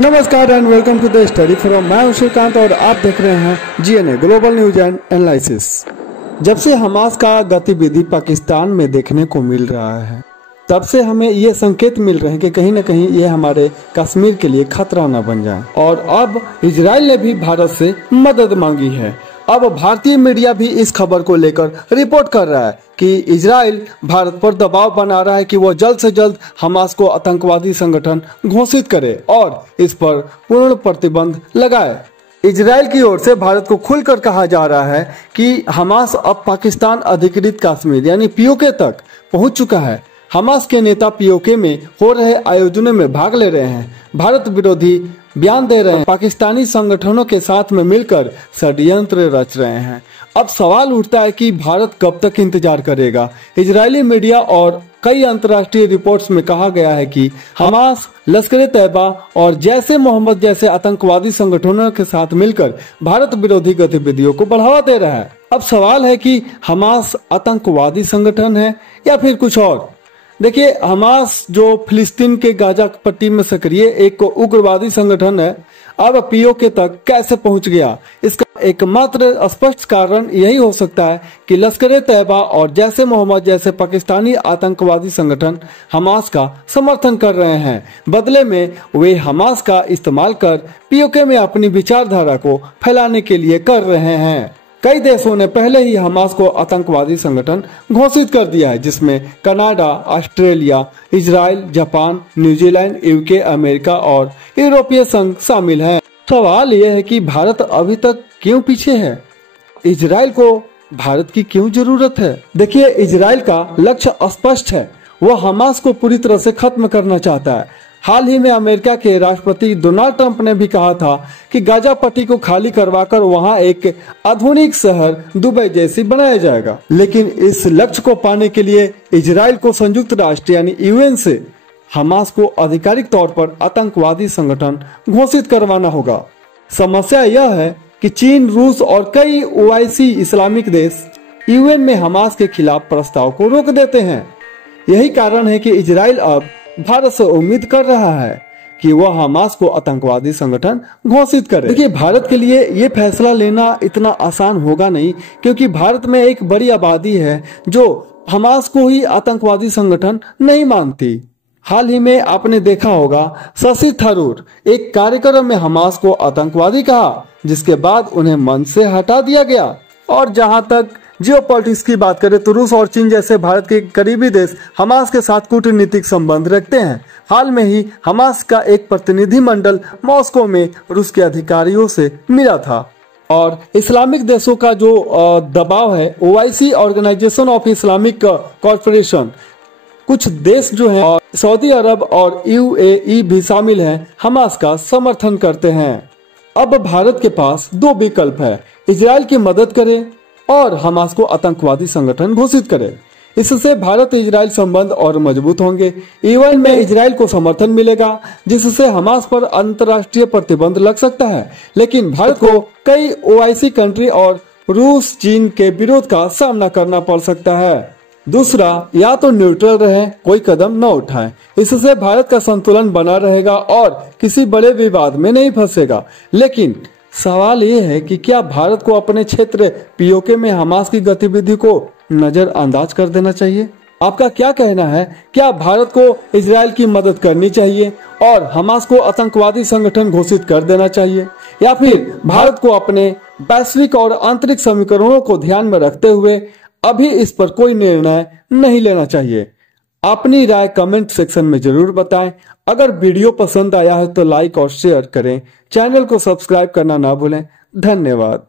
नमस्कार and welcome to the study from मैं श्रीकांत और आप देख रहे हैं GNA global news and analysis. जब से हमास का गतिविधि पाकिस्तान में देखने को मिल रहा है तब से हमें ये संकेत मिल रहे हैं कि कहीं न कहीं ये हमारे कश्मीर के लिए खतरा न बन जाए। और अब इजराइल ने भी भारत से मदद मांगी है। अब भारतीय मीडिया भी इस खबर को लेकर रिपोर्ट कर रहा है कि इजराइल भारत पर दबाव बना रहा है कि वो जल्द से जल्द हमास को आतंकवादी संगठन घोषित करे और इस पर पूर्ण प्रतिबंध लगाए। इजराइल की ओर से भारत को खुलकर कहा जा रहा है कि हमास अब पाकिस्तान अधिकृत कश्मीर यानी पीओके तक पहुंच चुका है। हमास के नेता पीओके में हो रहे आयोजनों में भाग ले रहे हैं, भारत विरोधी बयान दे रहे हैं, पाकिस्तानी संगठनों के साथ में मिलकर षड्यंत्र रच रहे हैं। अब सवाल उठता है कि भारत कब तक इंतजार करेगा। इजरायली मीडिया और कई अंतर्राष्ट्रीय रिपोर्ट्स में कहा गया है कि हमास, लश्कर-ए-तैयबा और जैश-ए मोहम्मद जैसे आतंकवादी संगठनों के साथ मिलकर भारत विरोधी गतिविधियों को बढ़ावा दे रहा है। अब सवाल है कि हमास आतंकवादी संगठन है या फिर कुछ और। देखिए, हमास जो फिलिस्तीन के गाजा पट्टी में सक्रिय एक उग्रवादी संगठन है, अब पीओके तक कैसे पहुंच गया, इसका एकमात्र स्पष्ट कारण यही हो सकता है कि लश्कर-ए-तैयबा और जैश-ए मोहम्मद जैसे पाकिस्तानी आतंकवादी संगठन हमास का समर्थन कर रहे हैं। बदले में वे हमास का इस्तेमाल कर पीओके में अपनी विचारधारा को फैलाने के लिए कर रहे हैं। कई देशों ने पहले ही हमास को आतंकवादी संगठन घोषित कर दिया है, जिसमें Canada, Australia, Israel, Japan, New Zealand, UK, America और यूरोपीय संघ शामिल हैं। सवाल यह है कि भारत अभी तक क्यों पीछे है? इजराइल को भारत की क्यों जरूरत है? देखिए, इजराइल का लक्ष्य स्पष्ट है, वह हमास को पूरी तरह से खत्म करना चाहता है। हाल ही में अमेरिका के राष्ट्रपति डोनाल्ड ट्रंप ने भी कहा था कि गाजा पट्टी को खाली करवाकर वहां एक आधुनिक शहर दुबई जैसी बनाया जाएगा। लेकिन इस लक्ष्य को पाने के लिए इजराइल को संयुक्त राष्ट्र यानी यूएन से हमास को आधिकारिक तौर पर आतंकवादी संगठन घोषित करवाना होगा। समस्या यह है कि चीन, रूस और कई ओआईसी इस्लामिक देश यूएन में हमास के खिलाफ प्रस्ताव को रोक देते हैं। यही कारण है कि इजराइल अब भारत से उम्मीद कर रहा है कि वह हमास को आतंकवादी संगठन घोषित करे। देखिए, भारत के लिए ये फैसला लेना इतना आसान होगा नहीं, क्योंकि भारत में एक बड़ी आबादी है जो हमास को ही आतंकवादी संगठन नहीं मानती। हाल ही में आपने देखा होगा, शशि थरूर एक कार्यक्रम में हमास को आतंकवादी कहा, जिसके बाद उन्हें मंच से हटा दिया गया। और जहां तक जियोपॉलिटिक्स की बात करें तो रूस और चीन जैसे भारत के करीबी देश हमास के साथ कूटनीतिक संबंध रखते हैं। हाल में ही हमास का एक प्रतिनिधिमंडल मॉस्को में रूस के अधिकारियों से मिला था। और इस्लामिक देशों का जो दबाव है, OIC organisation of Islamic corporation, कुछ देश जो हैं, सऊदी अरब और यूएई भी शामिल हैं, हमास का समर्थन करते हैं। अब भारत के पास दो विकल्प है, इजराइल की मदद करे और हमास को आतंकवादी संगठन घोषित करे। इससे भारत इजराइल संबंध और मजबूत होंगे। यूएन में इजराइल को समर्थन मिलेगा, जिससे हमास पर अंतर्राष्ट्रीय प्रतिबंध लग सकता है। लेकिन भारत को कई ओआईसी कंट्री और रूस, चीन के विरोध का सामना करना पड़ सकता है। दूसरा, या तो न्यूट्रल रहे, कोई कदम न उठाए। इससे भारत का संतुलन बना रहेगा और किसी बड़े विवाद में नहीं फंसेगा। लेकिन सवाल ये है कि क्या भारत को अपने क्षेत्र पीओके में हमास की गतिविधि को नजरअंदाज कर देना चाहिए? आपका क्या कहना है? क्या भारत को इजराइल की मदद करनी चाहिए और हमास को आतंकवादी संगठन घोषित कर देना चाहिए, या फिर भारत को अपने वैश्विक और आंतरिक समीकरणों को ध्यान में रखते हुए अभी इस पर कोई निर्णय नहीं लेना चाहिए? अपनी राय कमेंट सेक्शन में जरूर बताएं। अगर वीडियो पसंद आया है तो लाइक और शेयर करें। चैनल को सब्सक्राइब करना ना भूलें। धन्यवाद।